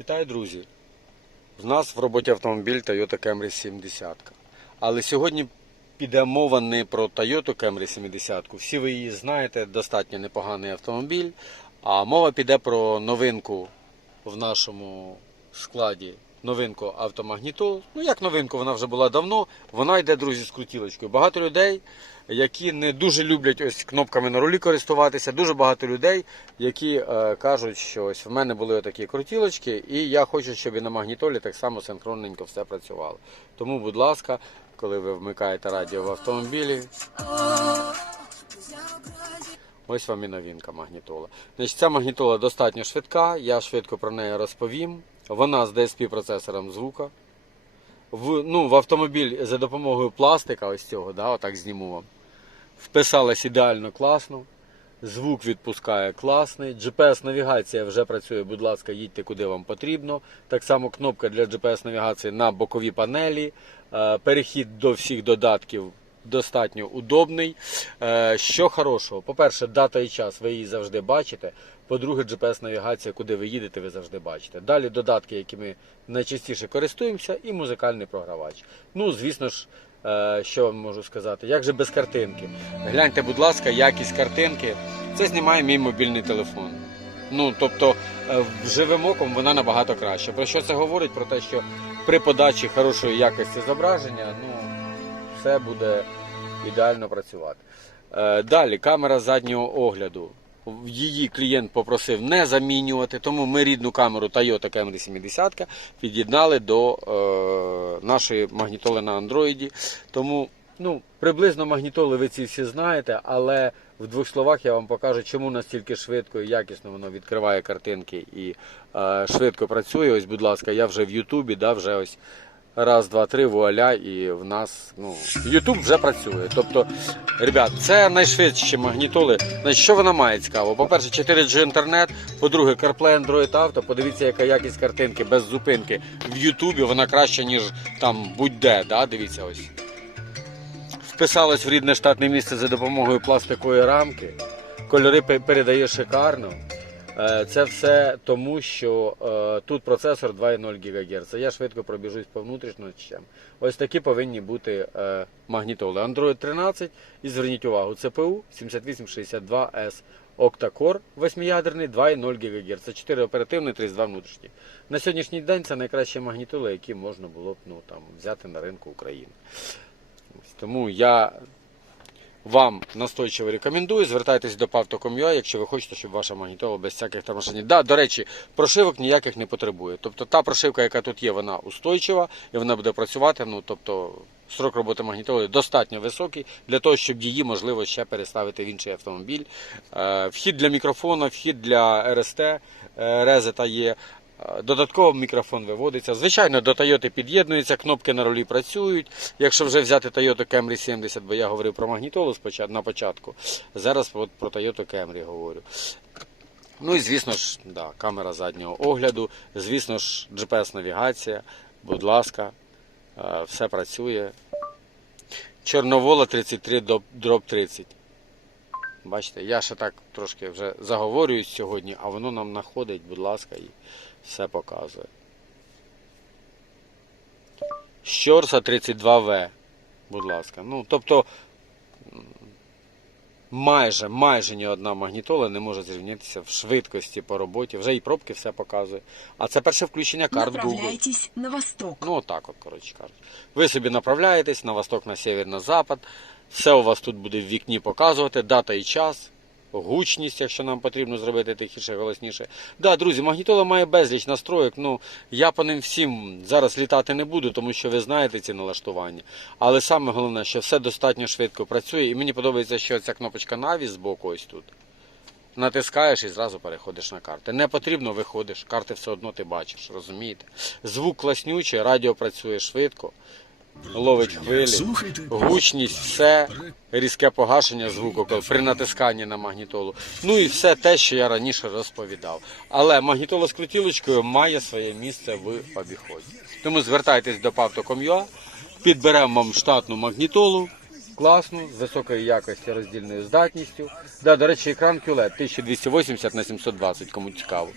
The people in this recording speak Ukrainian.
Вітаю, друзі! В нас в роботі автомобіль Toyota Camry 70. Але сьогодні піде мова не про Toyota Camry 70. Всі ви її знаєте, достатньо непоганий автомобіль. А мова піде про новинку в нашому складі. Новинку автомагнітол. Ну як новинку, вона вже була давно. Вона йде, друзі, з крутілочкою. Багато людей, які не дуже люблять ось кнопками на рулі користуватися. Дуже багато людей, які е, кажуть, що ось в мене були такі крутілочки, і я хочу, щоб і на магнітолі так само синхронненько все працювало. Тому, будь ласка, коли ви вмикаєте радіо в автомобілі, Ось вам і новинка магнітола. Значить, ця магнітола достатньо швидка, я швидко про неї розповім. Вона з DSP процесором звука. В, ну, в автомобіль за допомогою пластика, ось цього, да, отак зніму вам. Вписалась ідеально класно. Звук відпускає класний. GPS-навігація вже працює, будь ласка, їдьте куди вам потрібно. Так само кнопка для GPS-навігації на бокові панелі. Е, Перехід до всіх додатків достатньо удобний. Е, Що хорошого? По-перше, дата і час, ви її завжди бачите. По-друге, GPS-навігація, куди ви їдете, ви завжди бачите. Далі додатки, якими найчастіше користуємося, і музикальний програвач. Ну, звісно ж, е, що вам можу сказати, як же без картинки? Гляньте, будь ласка, якість картинки. Це знімає мій мобільний телефон. Ну, тобто, е, живим оком вона набагато краще. Про що це говорить? Про те, що при подачі хорошої якості зображення, ну, все буде ідеально працювати. Е, Далі камера заднього огляду. Її клієнт попросив не замінювати, тому ми рідну камеру Toyota Camry 70 під'єднали до е, нашої магнітоли на Android. Тому ну, приблизно магнітоли ви ці всі знаєте, але в двох словах я вам покажу, чому настільки швидко і якісно воно відкриває картинки і е, швидко працює. Ось, будь ласка, я вже в Ютубі, да, вже ось Раз, два, три, вуаля, і в нас ну, YouTube вже працює. Тобто, ребят, це найшвидші магнітоли. Значить, що вона має цікаво? По-перше, 4G інтернет, по-друге, CarPlay Android Auto. Подивіться, яка якість картинки без зупинки в Ютубі. Вона краща, ніж там будь-де. Да? Дивіться ось. Вписалось в рідне штатне місце за допомогою пластикової рамки. Кольори передає шикарно. Е, Це все тому, що е, тут процесор 2,0 ГГц. Я швидко пробіжусь по внутрішньостям. Ось такі повинні бути е, магнітоли. Android 13 і зверніть увагу, CPU 7862S. Octa-Core 8-ядерний 2,0 ГГц. Це 4 оперативний, 32 внутрішні. На сьогоднішній день це найкращі магнітоли, які можна було б ну, там, взяти на ринку України. Тому я вам настойчиво рекомендую. Звертайтесь до Pavto.com.ua, якщо ви хочете, щоб ваша магнітола без всяких торможень. Да, до речі, прошивок ніяких не потребує. Тобто та прошивка, яка тут є, вона устойчива і вона буде працювати. Ну тобто срок роботи магнітоли достатньо високий для того, щоб її можливо ще переставити в інший автомобіль. Е, Вхід для мікрофона, вхід для РСТ, е, резета є. Е, Додатково мікрофон виводиться. Звичайно, до Toyota під'єднується, кнопки на рулі працюють. Якщо вже взяти Toyota Camry 70, бо я говорив про магнітолу на початку. Зараз от про Toyota Camry говорю. Ну і звісно ж, да, камера заднього огляду, звісно ж, GPS-навігація. Будь ласка, е, все працює. Чорновола 33 доп- дроб 30. Бачите, я ще так трошки вже заговорююсь сьогодні, а воно нам находить, будь ласка, і все показує. Щорса 32В. Будь ласка. Ну, тобто, майже, майже ні одна магнітола не може зрівнятися в швидкості по роботі. Вже і пробки все показує. А це перше включення карт Google. Направляйтесь на восток. Ну, отак, от, коротше кажучи. Ви собі направляєтесь на восток, на север, на запад. Все у вас тут буде в вікні показувати, дата і час, гучність, якщо нам потрібно зробити тихіше, голосніше. Да, друзі, магнітола має безліч настроїк. Ну, я по ним всім зараз літати не буду, тому що ви знаєте ці налаштування. Але саме головне, що все достатньо швидко працює. І мені подобається, що ця кнопочка Наві з боку ось тут. Натискаєш і зразу переходиш на карти. Не потрібно, виходиш, карти все одно ти бачиш, розумієте? Звук класнючий, радіо працює швидко, ловить хвилі, гучність, все, різке погашення звуку при натисканні на магнітолу. Ну і все те, що я раніше розповідав. Але магнітола з крутілочкою має своє місце в обіході. Тому звертайтесь до Pavto.com.ua, підберемо вам штатну магнітолу. Класну, з високої якості роздільною здатністю. Да, до речі, екран QLED 1280 на 720, кому цікаво.